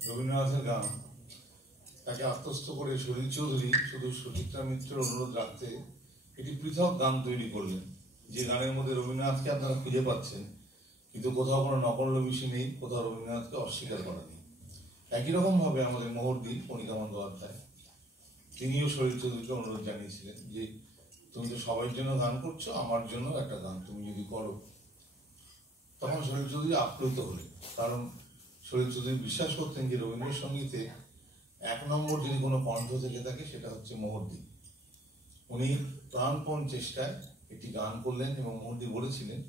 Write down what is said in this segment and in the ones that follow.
রবীন্দ্রনাথের গান তাকে আত্মস্থ করে সলিল চৌধুরী শুধু সুচিত্রা মিত্রের অনুরোধ রাখতে একটি পৃথক গান তৈরি করলেন, যে গানের মধ্যে রবীন্দ্রনাথকে আপনারা খুঁজে পাচ্ছেন, কিন্তু কোথাও কোনো নকল মিশি নেই, কোথাও রবীন্দ্রনাথকে অস্বীকার করা নেই। একই রকম ভাবে আমাদের মোহরদী কণিকা বন্দ্যোপাধ্যায়, তিনিও সলিল চৌধুরীকে অনুরোধ জানিয়েছিলেন যে তুমি তো সবার জন্য গান করছো, আমার জন্য একটা গান তুমি যদি করো। তখন সলিল চৌধুরী আপ্লুত হলেন, কারণ সলিল চৌধুরী বিশ্বাস করতেন যে রবীন্দ্রসঙ্গীতে 1 নম্বর যদি কোনো কণ্ঠ থেকে থাকে সেটা হচ্ছে মোহরদী। উনি প্রাণপণ চেষ্টায় একটি গান করলেন এবং মোহরদী বলেছিলেন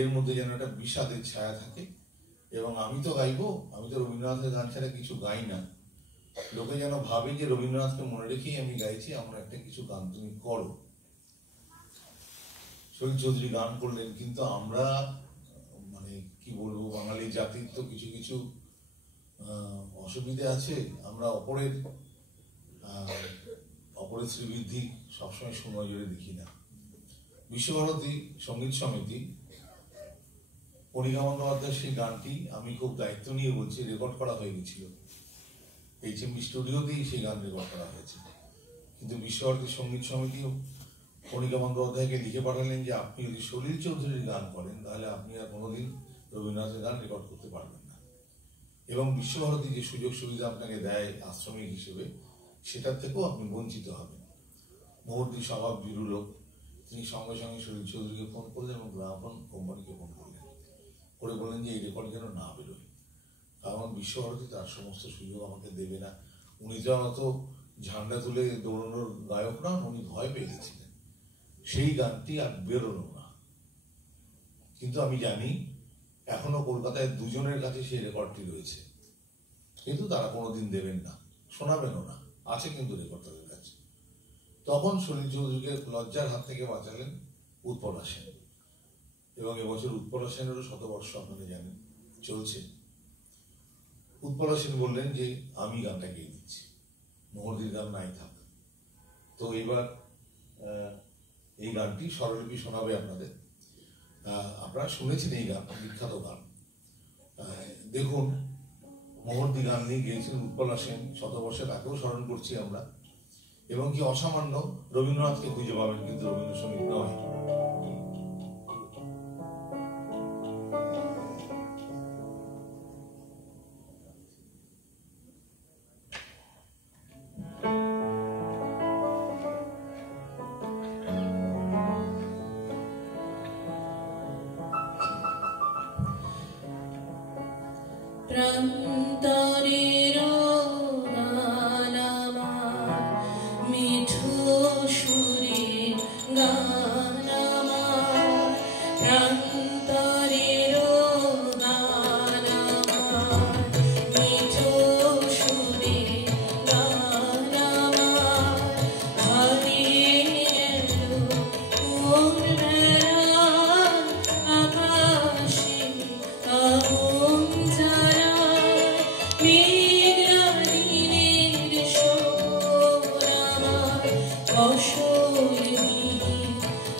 এর মধ্যে যেন একটা বিষাদের ছায়া থাকে, এবং আমি তো গাইবো, আমি তো রবীন্দ্রনাথের গান ছাড়া কিছু গাই না, লোকে যেন ভাবে যে রবীন্দ্রনাথকে মনে রেখেই আমি গাইছি, আমরা একটা কিছু গান তুমি করো। সলিল চৌধুরী গান করলেন, কিন্তু আমরা মানে কি বলবো, বাঙালি জাতির তো কিছু কিছু অসুবিধে আছে, আমরা অপরের শ্রীবৃদ্ধি সবসময় সুনজরে দেখি না। বিশ্বভারতী সঙ্গীত সমিতি কণিকা বন্দ্যোপাধ্যায়ের সেই গানটি, আমি খুব দায়িত্ব নিয়ে বলছি, রেকর্ড করা হয়ে গেছিল, HMV স্টুডিওতেই সেই গান রেকর্ড করা হয়েছে। কিন্তু বিশ্বভারতী সঙ্গীত সমিতিও কণিকা বন্দ্যোপাধ্যায়কে লিখে পাঠালেন যে আপনি যদি সলিল চৌধুরীর গান করেন তাহলে আপনি আর কোনোদিন রবীন্দ্রনাথের গান রেকর্ড করতে পারবেন না, এবং বিশ্বভারতী যে সুযোগ সুবিধা আপনাকে দেয় আশ্রমিক হিসেবে, সেটার থেকেও আপনি বঞ্চিত হবেন। মোহরদী স্বভাব ভীরু লোক, তিনি সঙ্গে সঙ্গে সলিল চৌধুরীকে ফোন করলেন এবং গ্রামোফোন কোম্পানিকে ফোন করলেন, করে বললেন যে এই রেকর্ড যেন না বেরোয়, কারণ বিশ্বভারতী তার সমস্ত সুযোগ আমাকে দেবে না। উনি তো অত ঝান্ডা তুলে দৌড়ানোর গায়ক নন, উনি ভয় পেয়ে গেছিলেন, সেই গানটি আর বেরোলো না। কিন্তু আমি জানি এখনো কলকাতায় 2 জনের কাছে সেই রেকর্ডটি রয়েছে, কিন্তু তারা কোনোদিন দেবেন না, শোনাবেনও না, আছে কিন্তু রেকর্ড তাদের কাছে। তখন সলিল চৌধুরীকে লজ্জার হাত থেকে বাঁচালেন উৎপলা সেন, এবং এবছর উৎপলা সেনেরও 100 আপনারা জানেন চলছে। উৎপলা সেন বললেন যে আমি গানটা গেয়ে দিচ্ছি, মোহরদীর গান নাই থাক। তো এবার এই গানটি স্বরলিপি শোনাবে আপনাদের। আপনারা শুনেছেন এই গান, বিখ্যাত গান। দেখুন, মোহরদী গান নিয়ে গিয়েছিলেন উৎপলা সেন, 100 তাকেও স্মরণ করছি আমরা, এবং কি অসামান্য রবীন্দ্রনাথকে খুঁজে পাবেন, কিন্তু রবীন্দ্রসঙ্গীত নয়। প্রান্তরের গান আমার, মিঠু সুরের গান আমার, প্রান্তরের গান আমার, মিঠু সুরের গান আমার, হারিয়ে গেল কোন বেড়ার আকাশে আগুন জ্বালা, মেঘলা দিনের শোর আমার, ফসলহীন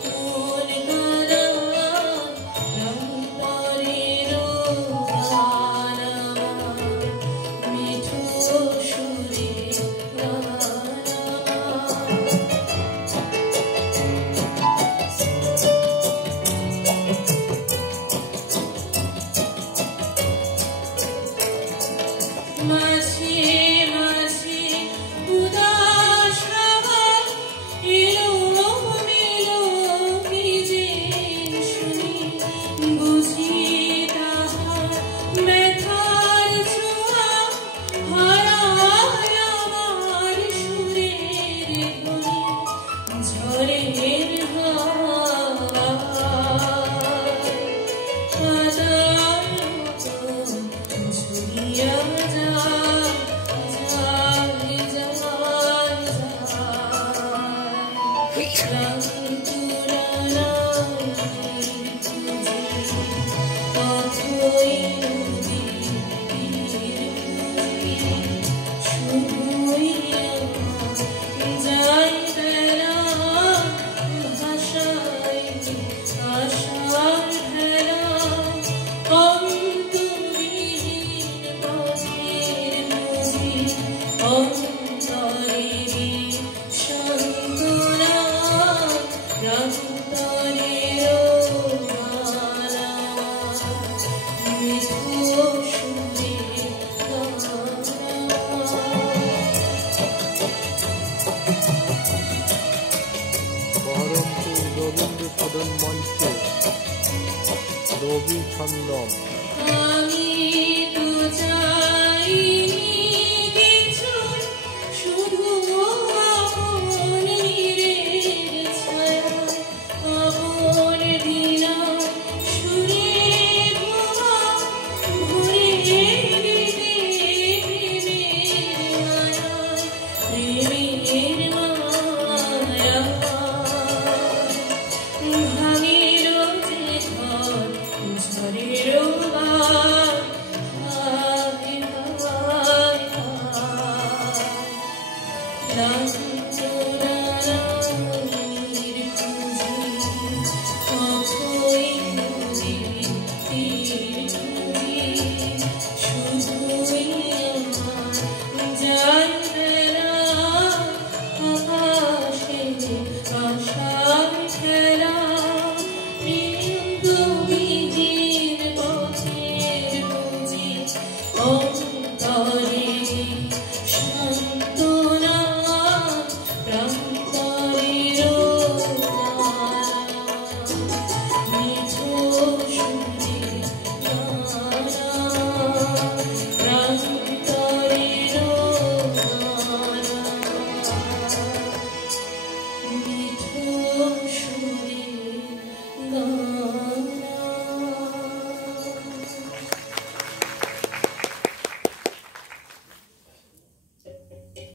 মন কাঁদা, প্রান্তরের গান আমার, মিঠু সুরের গান আমার। মাঝে মাঝে উদাস হাওয়া এলো মেলো ভিজে শুনি, বুঝি তাহার ব্যথার ছোঁয়া, হারায় আমার সুরের ধ্বনি, ঝড়ের হাওয়া কাদার মতো ঝুলিয়া যায়, যায়, যায়, যায়। রামতুরালাইয়ের খুঁজে অথই নদীর তীর খুঁজে, শুধুই আমার যায় বেলা, ভাষায় আশার ভেলা, অন্তহীন পথের অন্ধ